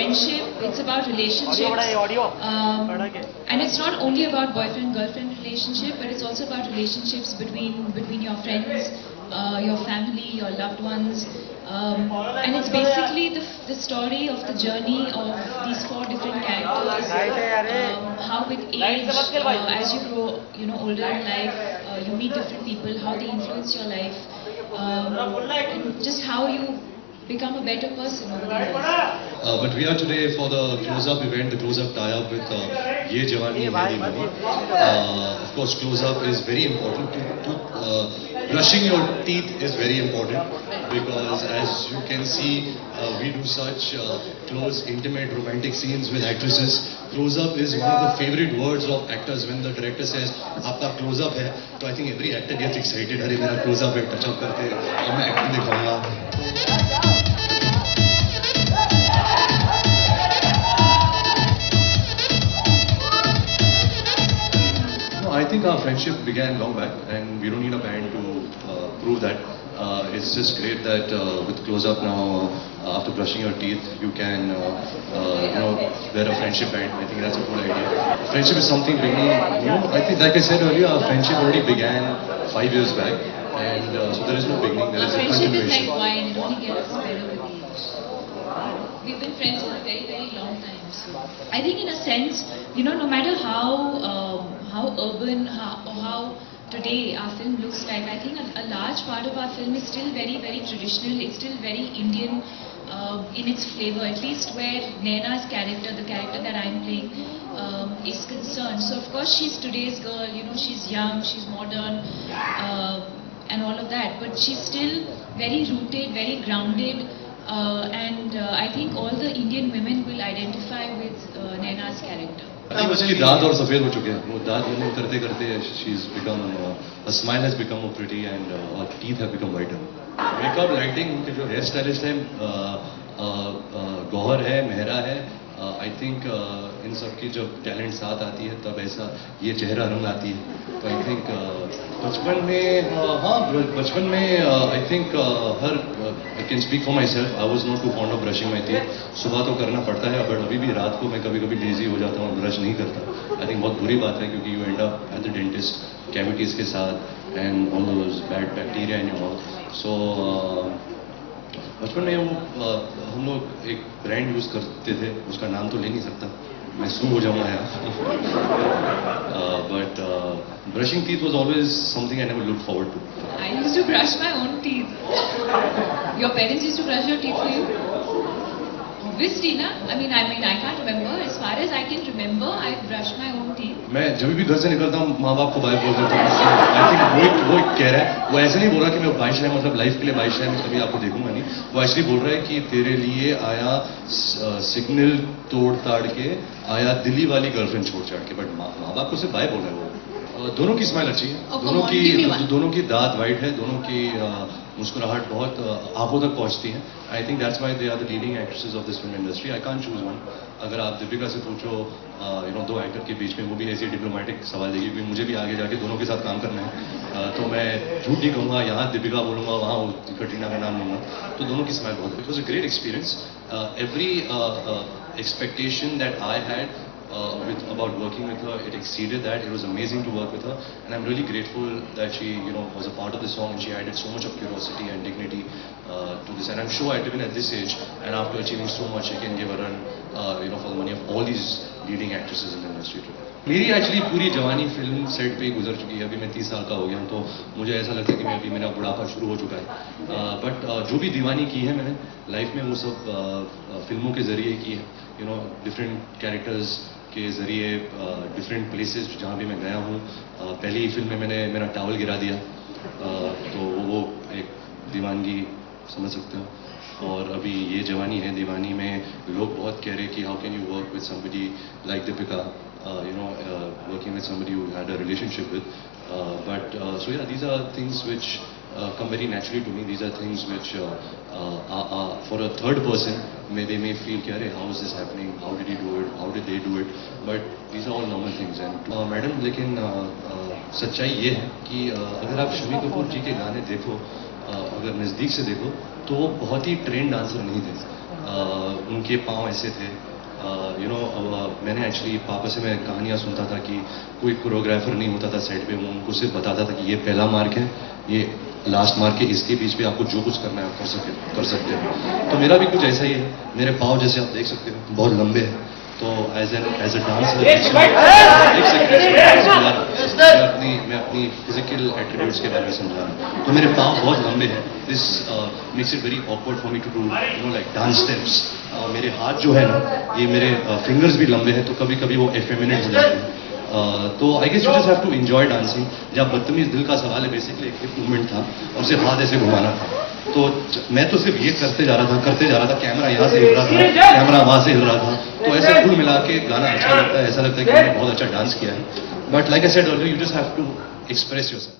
friendship, it's about relationships. And it's not only about boyfriend-girlfriend relationship, but it's also about relationships between your friends, your family, your loved ones. And it's basically the story of the journey of these four different characters. How with age, as you grow, older in life, you meet different people, how they influence your life, and just how you become a better person over the years. But we are today for the close-up event, the close-up tie-up with Ye Jawani Hai Diwani. Of course, close-up is very important. Brushing your teeth is very important because, as you can see, we do such close, intimate, romantic scenes with actresses. Close-up is one of the favorite words of actors. When the director says, "Aapka close-up hai," so I think every actor gets excited. "Arey, mera close-up hai, touch-up karte, ab main acting dikhaunga." I think our friendship began long back, and we don't need a band to prove that. It's just great that with close-up now, after brushing your teeth, you can, wear a friendship band. I think that's a good idea. Friendship is something beginning. I think, like I said earlier, our friendship already began 5 years back, and so there is no beginning. There is a friendship is continuation. like wine; it only gets better with age. We've been friends for a very, very long time. So I think, in a sense, no matter how urban or how today our film looks like, I think a large part of our film is still very, very traditional. It's still very Indian in its flavor, at least where Naina's character, the character that I'm playing, is concerned. So of course she's today's girl, she's young, she's modern, and all of that, but she's still very rooted, very grounded, and I think all the Indian women will identify with Naina's character. I think उसकी दांत और सफेद हो चुके हैं. वो दांत remove करते करते she's become, her smile has become more pretty and her teeth have become whiter. Makeup, lighting, उनके जो hair stylist हैं, गौहर है, मेहरा है. I think इन सब की जब टैलेंट साथ आती है तब ऐसा ये चेहरा रंग आती है. तो I think बचपन में I think I can speak for myself. I was not too fond of brushing my teeth. सुबह तो करना पड़ता है, but अभी भी रात को मैं कभी-कभी lazy हो जाता हूँ, ब्रश नहीं करता. I think बहुत बुरी बात है क्योंकि you end up at the dentist, cavities के साथ and all those bad bacteria in your mouth. So बचपन में हम लोग एक ब्रांड यूज करते थे, उसका नाम तो ले नहीं सकता, मैं शुरू हो जाऊंगा यार. But brushing teeth was always something I never looked forward to. I used to brush my own teeth. Your parents used to brush your teeth for you? Obviously, na? I mean, I can't remember. As far as I can remember, I brushed my own teeth. मैं जब भी घर से निकलता हूँ माँ बाप को बाय बोल देता हूँ. आई थिंक वो कह रहा है, वो ऐसे नहीं बोल रहा कि मैं 22 है, मतलब लाइफ के लिए 22 है, मैं कभी आपको देखूंगा नहीं. वो एक्चुअली बोल रहा है कि तेरे लिए आया सिग्नल तोड़ ताड़ के, आया दिल्ली वाली गर्लफ्रेंड छोड़ छाड़ के. बट माँ बाप को सिर्फ बाय बोल रहा है. वो दोनों की स्माइल अच्छी है, दोनों की दांत वाइट है, दोनों की मुस्कुराहट बहुत आंखों तक पहुंचती है. I think that's why they are the leading actresses of this film industry. I can't choose one. अगर आप दीपिका से पूछो, दो एक्टर के बीच में, वो भी ऐसी डिप्लोमेटिक सवाल देगी क्योंकि मुझे भी आगे जाके दोनों के साथ काम करना है. तो मैं झूठ नहीं कहूँगा, यहाँ दीपिका बोलूँगा, वहाँ कटरीना का नाम लूँगा. तो दोनों की स्माइल बहुत. It was a great experience. Every expectation that I had about working with her, it exceeded that. It was amazing to work with her, and I'm really grateful that she, was a part of the song and she added so much of curiosity and dignity to this. And I'm sure even at this age and after achieving so much, I can give a run, for the money of all these leading actresses in the industry today. मेरी actually पूरी जवानी film set पे ही गुजर चुकी है. अभी मैं 30 साल का हो गया हूँ, तो मुझे ऐसा लगता है कि अभी मेरा बुढ़ापा शुरू हो चुका है. बट जो भी दीवानी की है मैंने लाइफ में, वो सब फिल्मों के जरिए की है. डिफरेंट कैरेक्टर्स के ज़रिए, डिफरेंट प्लेसेस जहाँ भी मैं गया हूँ. पहली फिल्म में मैंने मेरा टावल गिरा दिया, तो वो एक दीवानगी समझ सकते हो. और अभी ये जवानी है दीवानी में लोग बहुत कह रहे हैं कि how can you work with somebody like Deepika, working with somebody you had a relationship with. But so yeah, these are things which come very naturally to me. These are things which are for a third person, they may feel, how is this happening? How did he do it? How did they do it? But these are all normal things. And madam, लेकिन सच्चाई ये है कि अगर आप शम्मी कपूर जी के गाने देखो, अगर नज़दीक से देखो, तो वो बहुत ही ट्रेंड डांसर नहीं थे. उनके पाँव ऐसे थे, मैंने एक्चुअली पापा से मैं कहानियाँ सुनता था कि कोई कोरियोग्राफर नहीं होता था सेट पे, वो उनको सिर्फ बताता था कि ये पहला मार्क है, ये लास्ट मार्क है, इसके बीच में आपको जो कुछ करना है आप कर सकते हो। तो मेरा भी कुछ ऐसा ही है, मेरे पाँव जैसे आप देख सकते हो बहुत लंबे हैं, तो एज ए डांसर देख सकते हैं, मैं अपनी फिजिकल एट्रीब्यूट्स के बारे में समझा रहा हूँ। तो मेरे पाँव बहुत लंबे हैं, this makes it very awkward for me to do like dance steps. मेरे हाथ जो है ना, ये मेरे फिंगर्स भी लंबे हैं, तो कभी कभी वो एफेमिनेट हो जाते हैं। तो I guess you just have to enjoy dancing. जब बदतमीज दिल का सवाल है, बेसिकली एक हिप मूवमेंट था और सिर्फ हाथ ऐसे घुमाना था। तो मैं तो सिर्फ ये करते जा रहा था, कैमरा यहाँ से हिल रहा था, कैमरा वहाँ से हिल रहा था। तो ऐसे कुल मिला के गाना अच्छा लगता है, ऐसा लगता है कि मैंने बहुत अच्छा डांस किया है। But like I said earlier, you just have to express yourself.